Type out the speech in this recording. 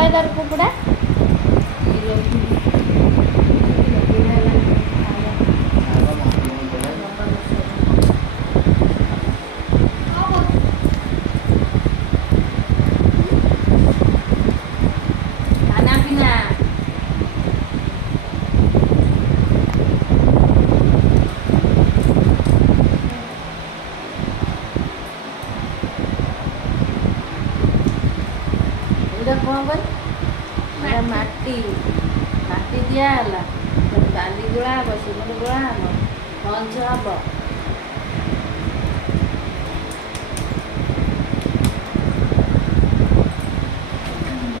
broiler କୁକୁଡ଼ା कौन कर माटी माटी दिया डाली गोला हम सिमेंट गोला हम मंच हम